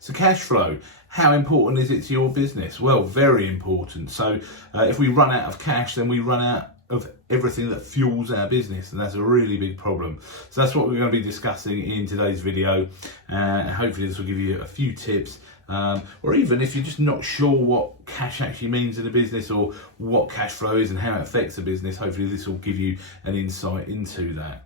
So cash flow, how important is it to your business? Well, very important. So if we run out of cash, then we run out of everything that fuels our business, and that's a really big problem. So that's what we're going to be discussing in today's video, and hopefully this will give you a few tips, or even if you're just not sure what cash actually means in a business or what cash flow is and how it affects a business, hopefully this will give you an insight into that.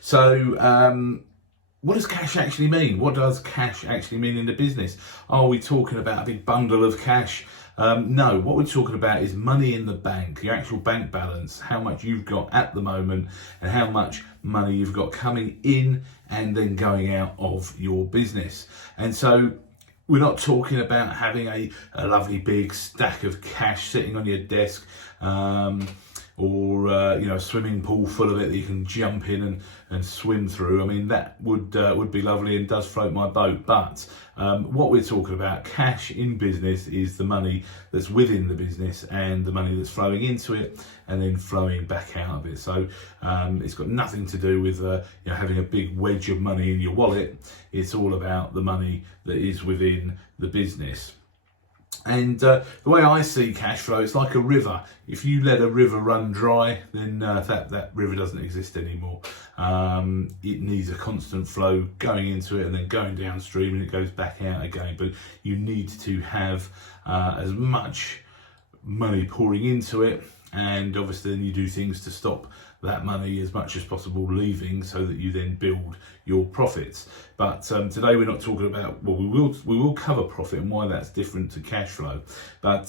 So what does cash actually mean? What does cash actually mean in the business? Are we talking about a big bundle of cash? No, what we're talking about is money in the bank, your actual bank balance, how much you've got at the moment and how much money you've got coming in and then going out of your business. And so we're not talking about having a lovely big stack of cash sitting on your desk, or a swimming pool full of it that you can jump in and swim through. I mean, that would be lovely and does float my boat. But what we're talking about, cash in business, is the money that's within the business and the money that's flowing into it and then flowing back out of it. So it's got nothing to do with having a big wedge of money in your wallet. It's all about the money that is within the business. And the way I see cash flow, it's like a river. If you let a river run dry, then that river doesn't exist anymore. It needs a constant flow going into it and then going downstream, and it goes back out again. But you need to have as much money pouring into it, and obviously then you do things to stop that money as much as possible leaving, so that you then build your profits. But today we're not talking about, well, we will cover profit and why that's different to cash flow. But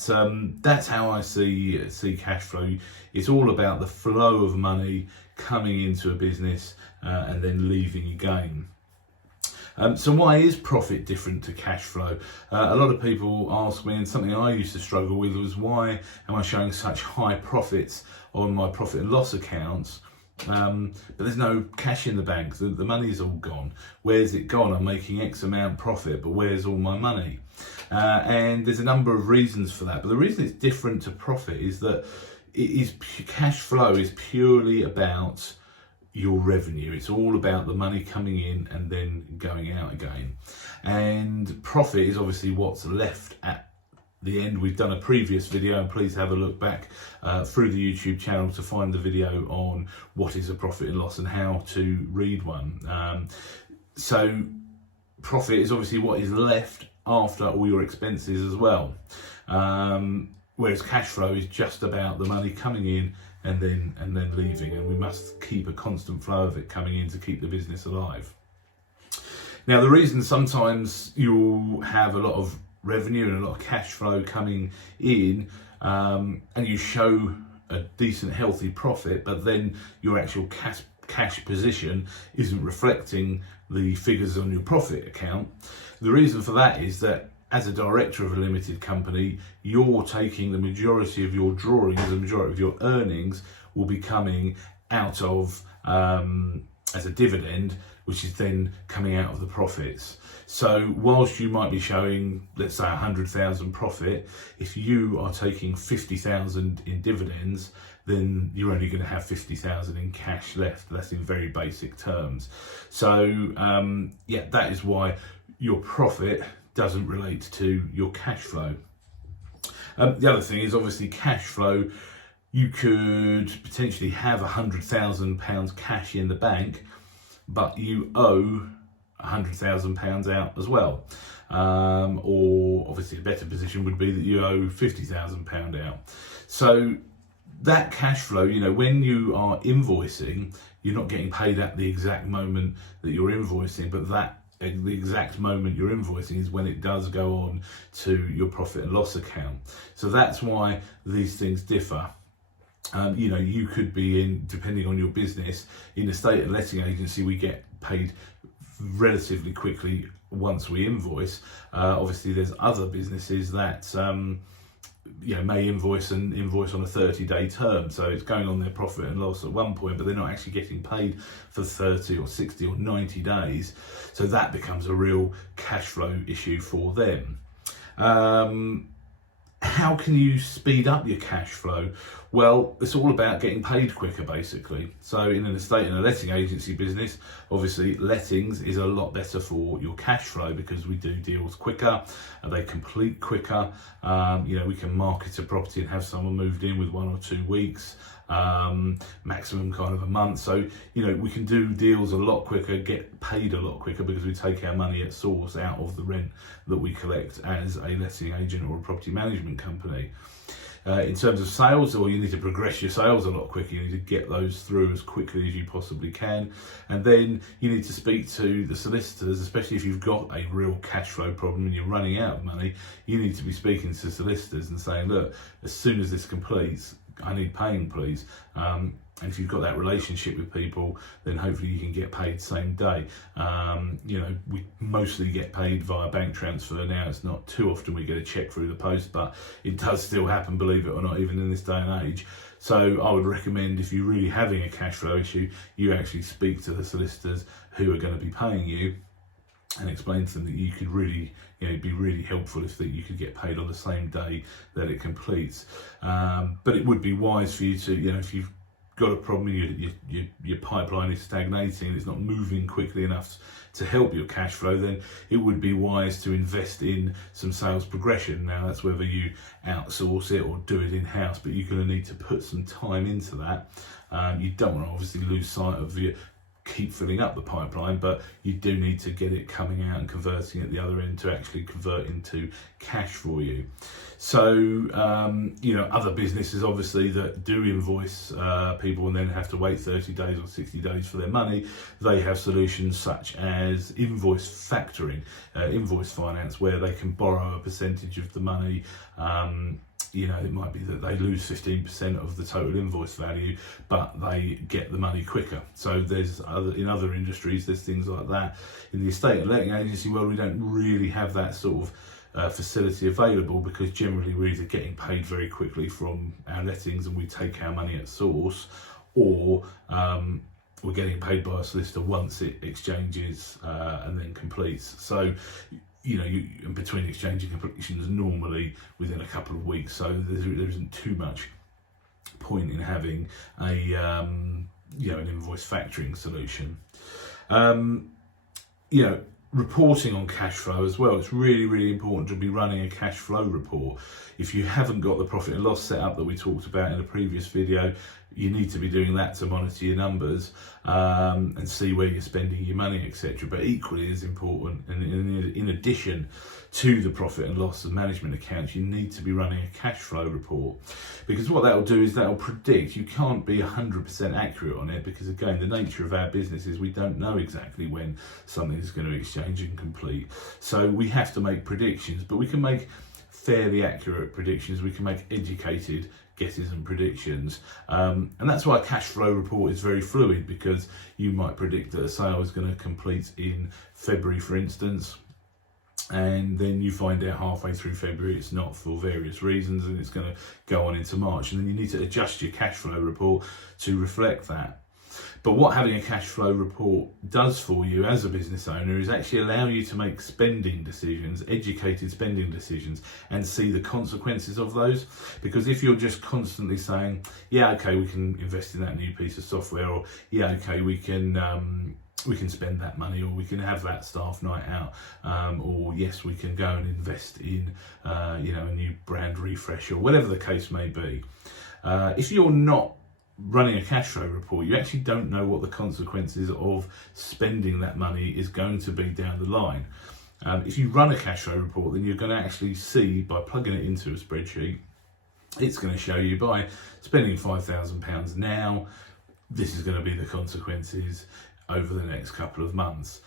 that's how I see cash flow. It's all about the flow of money coming into a business and then leaving again. So why is profit different to cash flow? A lot of people ask me, and something I used to struggle with was, why am I showing such high profits on my profit and loss accounts, but there's no cash in the bank? The money's all gone. Where's it gone? I'm making X amount profit, but where's all my money? And there's a number of reasons for that. But the reason it's different to profit is that cash flow is purely about your revenue. It's all about the money coming in and then going out again. And profit is obviously what's left at the end. We've done a previous video, and please have a look back through the YouTube channel to find the video on what is a profit and loss and how to read one. So profit is obviously what is left after all your expenses as well. Whereas cash flow is just about the money coming in and then leaving, and we must keep a constant flow of it coming in to keep the business alive. Now, the reason sometimes you'll have a lot of revenue and a lot of cash flow coming in, and you show a decent healthy profit, but then your actual cash position isn't reflecting the figures on your profit account. The reason for that is that as a director of a limited company, you're taking the majority of your drawings, the majority of your earnings will be coming out of as a dividend, which is then coming out of the profits. So whilst you might be showing, let's say, 100,000 profit, if you are taking 50,000 in dividends, then you're only going to have 50,000 in cash left. That's in very basic terms. So that is why your profit doesn't relate to your cash flow. The other thing is, obviously, cash flow. You could potentially have £100,000 cash in the bank, but you owe £100,000 out as well. Or obviously a better position would be that you owe £50,000 out. So that cash flow, when you are invoicing, you're not getting paid at the exact moment that you're invoicing, but the exact moment you're invoicing is when it does go on to your profit and loss account. So that's why these things differ. You could be in, depending on your business, in a estate and letting agency, we get paid relatively quickly once we invoice. Obviously, there's other businesses that may invoice on a 30-day term, so it's going on their profit and loss at one point, but they're not actually getting paid for 30 or 60 or 90 days. So that becomes a real cash flow issue for them. How can you speed up your cash flow? Well, it's all about getting paid quicker, basically. So in an estate and a letting agency business, obviously lettings is a lot better for your cash flow because we do deals quicker and they complete quicker. We can market a property and have someone moved in with 1 or 2 weeks, maximum kind of a month. So, we can do deals a lot quicker, get paid a lot quicker because we take our money at source out of the rent that we collect as a letting agent or a property management company. In terms of sales, you need to progress your sales a lot quicker. You need to get those through as quickly as you possibly can. And then you need to speak to the solicitors, especially if you've got a real cash flow problem and you're running out of money. You need to be speaking to solicitors and saying, look, as soon as this completes, I need paying, please. And if you've got that relationship with people, then hopefully you can get paid same day. We mostly get paid via bank transfer now. It's not too often we get a cheque through the post, but it does still happen, believe it or not, even in this day and age. So I would recommend, if you're really having a cash flow issue, you actually speak to the solicitors who are going to be paying you and explain to them that you could really, be really helpful if that you could get paid on the same day that it completes. But it would be wise for you to, if you've got a problem, your pipeline is stagnating, it's not moving quickly enough to help your cash flow, then it would be wise to invest in some sales progression. Now, that's whether you outsource it or do it in-house, but you're going to need to put some time into that. You don't want to obviously lose sight of keep filling up the pipeline, but you do need to get it coming out and converting at the other end to actually convert into cash for you. So, other businesses obviously that do invoice people and then have to wait 30 days or 60 days for their money, they have solutions such as invoice factoring, invoice finance, where they can borrow a percentage of the money. It might be that they lose 15% of the total invoice value, but they get the money quicker. So in other industries, there's things like that. In the estate and letting agency world, we don't really have that sort of facility available because generally we're either getting paid very quickly from our lettings and we take our money at source, or we're getting paid by a solicitor once it exchanges and then completes. So between exchange and completions normally within a couple of weeks, so there isn't too much point in having an invoice factoring solution. Reporting on cash flow as well. It's really, really important to be running a cash flow report. If you haven't got the profit and loss set up that we talked about in a previous video, you need to be doing that to monitor your numbers and see where you're spending your money, etc. But equally as important, and in addition to the profit and loss and management accounts, you need to be running a cash flow report, because what that'll do is that'll predict. You can't be 100% accurate on it because, again, the nature of our business is we don't know exactly when something is going to exchange and complete. So we have to make predictions, but we can make fairly accurate predictions. We can make educated guesses and predictions, and that's why a cash flow report is very fluid, because you might predict that a sale is going to complete in February, for instance, and then you find out halfway through February it's not for various reasons and it's going to go on into March, and then you need to adjust your cash flow report to reflect that. But what having a cash flow report does for you as a business owner is actually allow you to make spending decisions, educated spending decisions, and see the consequences of those. Because if you're just constantly saying, yeah, okay, we can invest in that new piece of software, or yeah, okay, we can spend that money, or we can have that staff night out, or yes, we can go and invest in a new brand refresh, or whatever the case may be. If you're not running a cash flow report, you actually don't know what the consequences of spending that money is going to be down the line. If you run a cash flow report, then you're going to actually see, by plugging it into a spreadsheet, it's going to show you by spending £5,000 now, this is going to be the consequences over the next couple of months.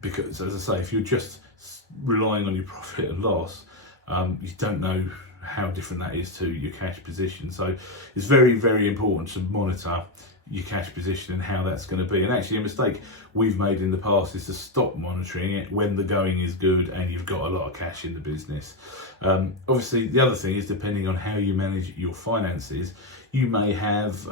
Because, as I say, if you're just relying on your profit and loss, you don't know how different that is to your cash position. So it's very, very important to monitor your cash position and how that's going to be. And actually, a mistake we've made in the past is to stop monitoring it when the going is good and you've got a lot of cash in the business. Obviously, the other thing is, depending on how you manage your finances, you may have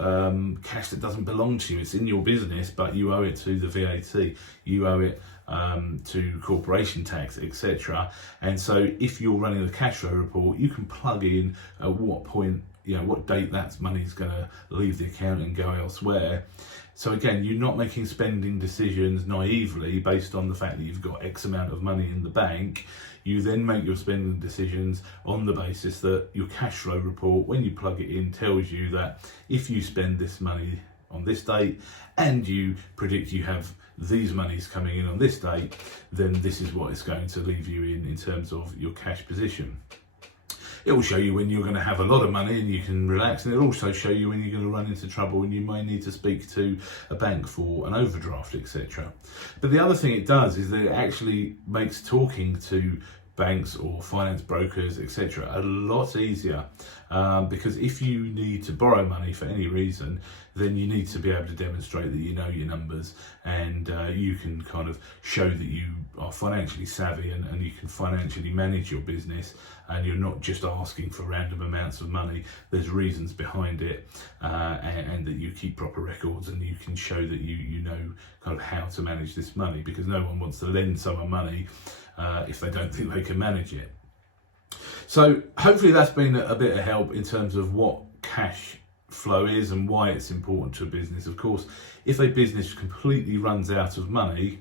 cash that doesn't belong to you. It's in your business, but you owe it to the VAT. You owe it to corporation tax, etc. And so if you're running the cash flow report, you can plug in at what point, what date that money's going to leave the account and go elsewhere. So again, you're not making spending decisions naively based on the fact that you've got X amount of money in the bank. You then make your spending decisions on the basis that your cash flow report, when you plug it in, tells you that if you spend this money on this date and you predict you have these monies coming in on this date, then this is what it's going to leave you in terms of your cash position. It will show you when you're going to have a lot of money and you can relax, and it'll also show you when you're going to run into trouble and you may need to speak to a bank for an overdraft, etc. But the other thing it does is that it actually makes talking to banks or finance brokers, etc., a lot easier, because if you need to borrow money for any reason, then you need to be able to demonstrate that you know your numbers, and you can kind of show that you are financially savvy and you can financially manage your business, and you're not just asking for random amounts of money. There's reasons behind it, and that you keep proper records, and you can show that you know kind of how to manage this money, because no one wants to lend someone money if they don't think they can manage it. So hopefully that's been a bit of help in terms of what cash flow is and why it's important to a business. Of course, if a business completely runs out of money,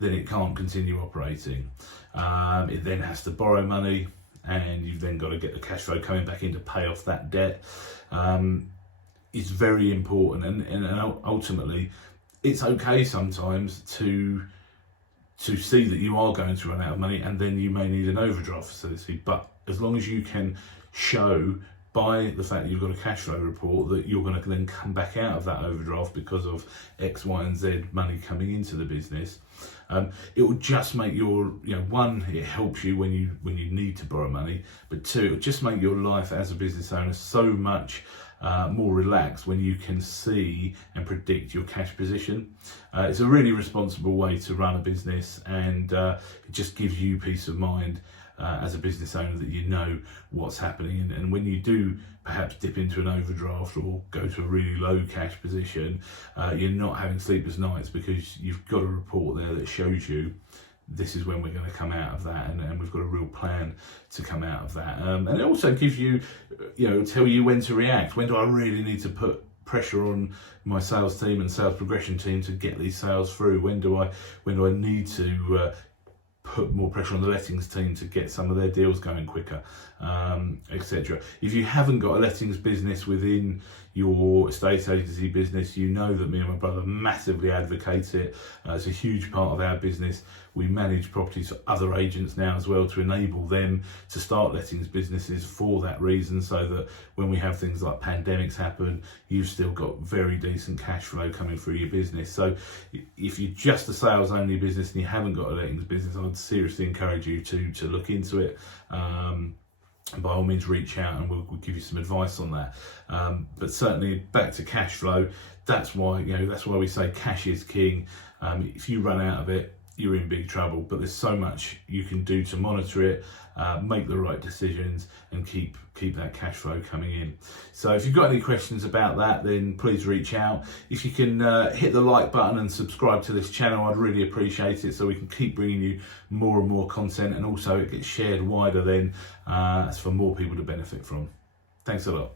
then it can't continue operating. It then has to borrow money, and you've then got to get the cash flow coming back in to pay off that debt. It's very important, and ultimately it's okay sometimes to see that you are going to run out of money, and then you may need an overdraft facility. But as long as you can show by the fact that you've got a cash flow report that you're going to then come back out of that overdraft because of X, Y, and Z money coming into the business, it will just make your, one, it helps you when you need to borrow money, but two, it'll just make your life as a business owner so much more relaxed when you can see and predict your cash position. It's a really responsible way to run a business, and it just gives you peace of mind as a business owner that you know what's happening. And when you do perhaps dip into an overdraft or go to a really low cash position, you're not having sleepless nights, because you've got a report there that shows you this is when we're going to come out of that, and we've got a real plan to come out of that. And it also gives you, tell you when to react. When do I really need to put pressure on my sales team and sales progression team to get these sales through? When do I need to put more pressure on the lettings team to get some of their deals going quicker, etc. If you haven't got a lettings business within your estate agency business, you know that me and my brother massively advocate it. It's a huge part of our business. We manage properties for other agents now as well, to enable them to start lettings businesses for that reason, so that when we have things like pandemics happen, you've still got very decent cash flow coming through your business. So if you're just a sales only business and you haven't got a lettings business, I would seriously encourage you to look into it. And by all means reach out, and we'll give you some advice on that. But certainly back to cash flow, that's why we say cash is king. If you run out of it, you're in big trouble. But there's so much you can do to monitor it, make the right decisions, and keep that cash flow coming in. So if you've got any questions about that, then please reach out. If you can hit the like button and subscribe to this channel, I'd really appreciate it, so we can keep bringing you more and more content, and also it gets shared wider then for more people to benefit from. Thanks a lot.